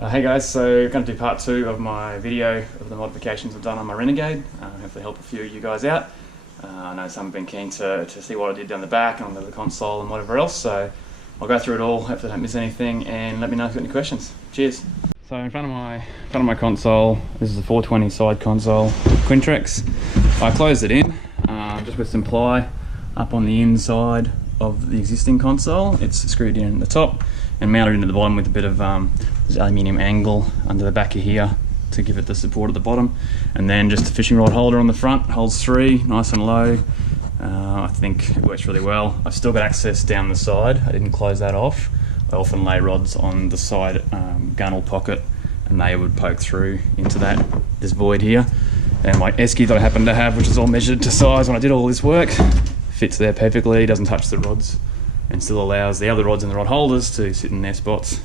Hey guys, so I'm going to do part 2 of my video of the modifications I've done on my Renegade. Hopefully help a few of you guys out. I know some have been keen to see what I did down the back and on the console and whatever else, so I'll go through it all, hopefully I don't miss anything, and let me know if you've got any questions. Cheers! So in front of my console, this is a 420 side console, Quintrex. I closed it in just with some ply up on the inside of the existing console. It's screwed in at the top and mounted into the bottom with a bit of aluminium angle under the back of here to give it the support at the bottom, and then just a fishing rod holder on the front, holds 3, nice and low. I think it works really well. I've still got access down the side, I didn't close that off. I often lay rods on the side gunnel pocket and they would poke through into this void here, and my esky that I happen to have, which is all measured to size when I did all this work, fits there perfectly, doesn't touch the rods, and still allows the other rods in the rod holders to sit in their spots.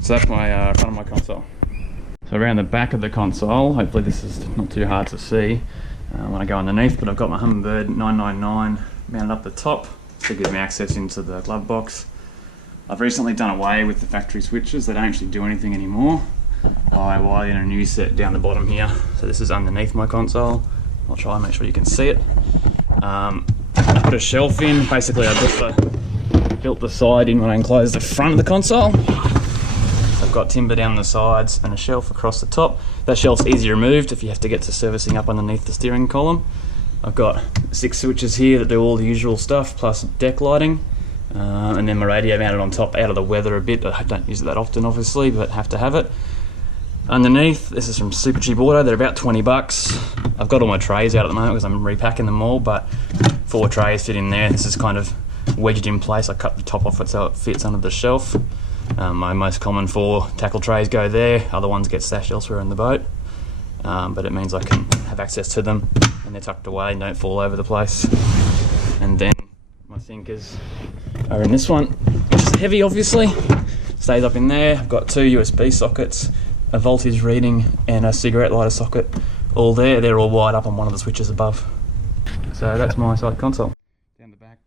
So that's my front of my console. So around the back of the console, hopefully this is not too hard to see when I go underneath, but I've got my Humminbird 999 mounted up the top, so it gives me access into the glove box. I've recently done away with the factory switches, they don't actually do anything anymore. I wire in a new set down the bottom here, so this is underneath my console. I'll try and make sure you can see it. I put a shelf in, basically I built the side in when I enclosed the front of the console. So I've got timber down the sides and a shelf across the top. That shelf's easy removed if you have to get to servicing up underneath the steering column. I've got 6 switches here that do all the usual stuff, plus deck lighting. And then my radio mounted on top, out of the weather a bit. I don't use it that often obviously, but have to have it. Underneath, this is from Super Cheap Auto, they're about 20 bucks. I've got all my trays out at the moment because I'm repacking them all, but 4 trays fit in there. This is kind of wedged in place. I cut the top off it so it fits under the shelf. My most common 4 tackle trays go there, other ones get stashed elsewhere in the boat. But it means I can have access to them and they're tucked away and don't fall over the place. And then my sinkers are in this one, which is heavy obviously, stays up in there. I've got 2 USB sockets, a voltage reading and a cigarette lighter socket all there. They're all wired up on one of the switches above. So that's my side console. Down the back,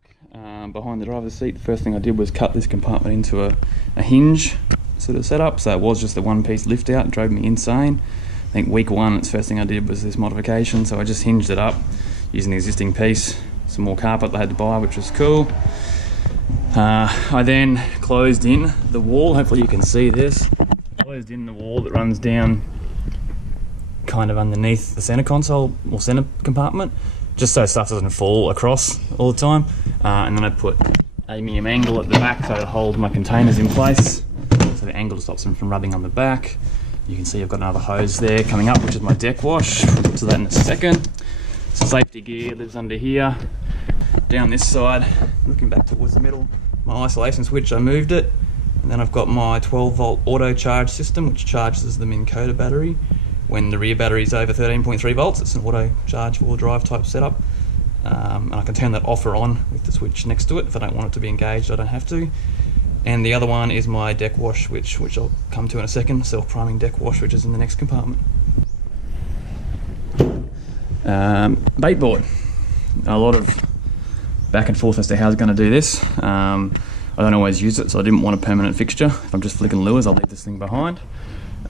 behind the driver's seat, the first thing I did was cut this compartment into a hinge sort of setup. So it was just a one-piece lift out, it drove me insane. I think week 1, the first thing I did was this modification, so I just hinged it up using the existing piece, some more carpet I had to buy, which was cool. I then closed in the wall, hopefully you can see this. Closed in the wall that runs down kind of underneath the center console or center compartment, just so stuff doesn't fall across all the time. And then I put aluminium angle at the back so it holds my containers in place, so the angle stops them from rubbing on the back. You can see I've got another hose there coming up, which is my deck wash. We'll get to that in a second. Some safety gear lives under here. Down this side, looking back towards the middle, my isolation switch, I moved it. And then I've got my 12 volt auto charge system, which charges the main encoder battery. When the rear battery is over 13.3 volts, it's an auto charge 4-drive type setup. And I can turn that off or on with the switch next to it. If I don't want it to be engaged, I don't have to. And the other one is my deck wash, which I'll come to in a second, self-priming deck wash, which is in the next compartment. Bait board. A lot of back and forth as to how I was going to do this. I don't always use it, so I didn't want a permanent fixture. If I'm just flicking lures, I'll leave this thing behind.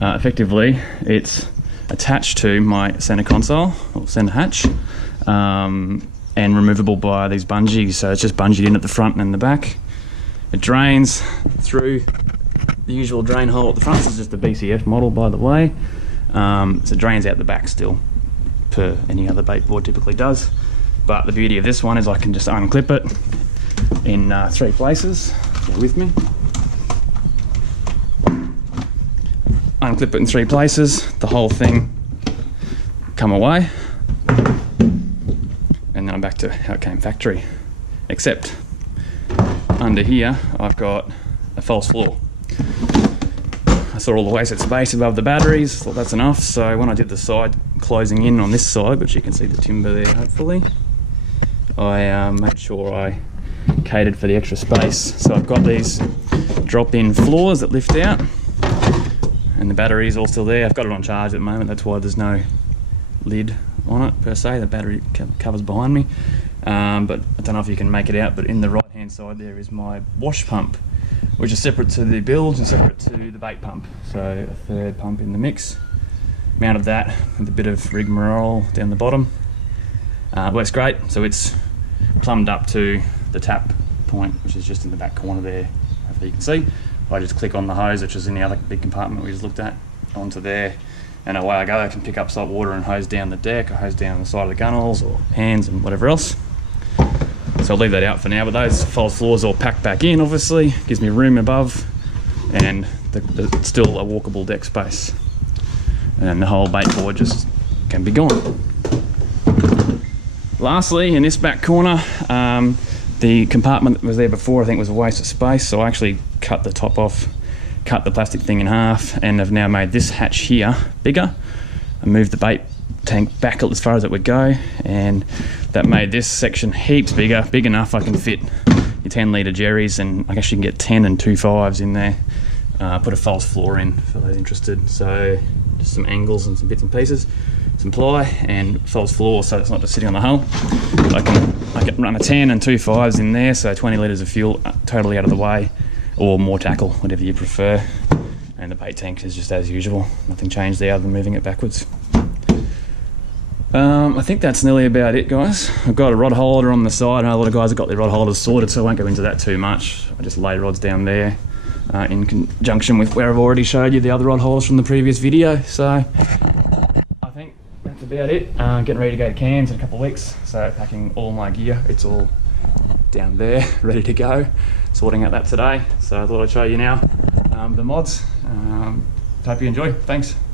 Effectively, it's attached to my center console, or center hatch, and removable by these bungees, so it's just bungeed in at the front and the back. It drains through the usual drain hole at the front. This is just a BCF model, by the way. So it drains out the back still, per any other bait board typically does. But the beauty of this one is I can just unclip it in 3 places. Bear with me. Unclip it in 3 places, the whole thing come away, and then I'm back to how it came factory. Except under here I've got a false floor. I saw all the wasted space above the batteries, thought that's enough, so when I did the side closing in on this side, which you can see the timber there hopefully, I made sure I catered for the extra space. So I've got these drop-in floors that lift out, and the battery's all still there. I've got it on charge at the moment, that's why there's no lid on it per se. The battery cover's behind me, but I don't know if you can make it out, but in the right hand side there is my wash pump, which is separate to the bilge and separate to the bait pump. So a third pump in the mix. Mounted that with a bit of rigmarole down the bottom. Works great, so it's plumbed up to the tap point, which is just in the back corner there, hopefully you can see. I just click on the hose, which is in the other big compartment we just looked at, onto there, and away I go. I can pick up salt water and hose down the deck, or hose down the side of the gunnels, or hands and whatever else. So I'll leave that out for now, but those false floors all packed back in, obviously. Gives me room above, and it's still a walkable deck space. And the whole bait board just can be gone. Lastly, in this back corner, the compartment that was there before I think was a waste of space, so I actually cut the top off, cut the plastic thing in half, and have now made this hatch here bigger. I moved the bait tank back as far as it would go, and that made this section heaps bigger, big enough I can fit your 10 litre jerrys, and I guess you can get 10 and 2 5s in there. Put a false floor in for those interested, so just some angles and some bits and pieces, some ply and false floor, so it's not just sitting on the hull. I can run a 10 and 2 5s in there, so 20 litres of fuel totally out of the way, or more tackle, whatever you prefer. And the bait tank is just as usual, nothing changed there other than moving it backwards. I think that's nearly about it, guys. I've got a rod holder on the side. I know a lot of guys have got their rod holders sorted, so I won't go into that too much. I just lay rods down there in conjunction with where I've already showed you the other rod holders from the previous video. So I think that's about it. Getting ready to go to Cairns in a couple of weeks, so packing all my gear. It's all down there, ready to go. Sorting out that today, so I thought I'd show you now the mods. Hope you enjoy. Thanks.